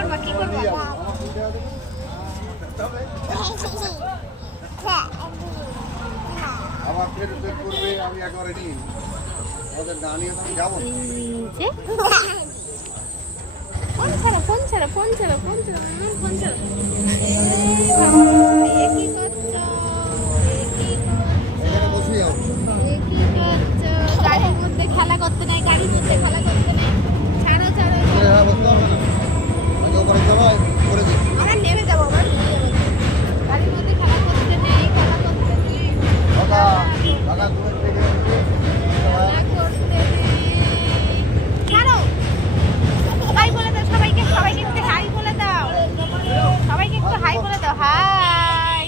করবা কি করবা আবার ফের ফের করবে আমি একবারে নিই ওদের না নিয়ে তো আমি যাবো ফোন ছাড়া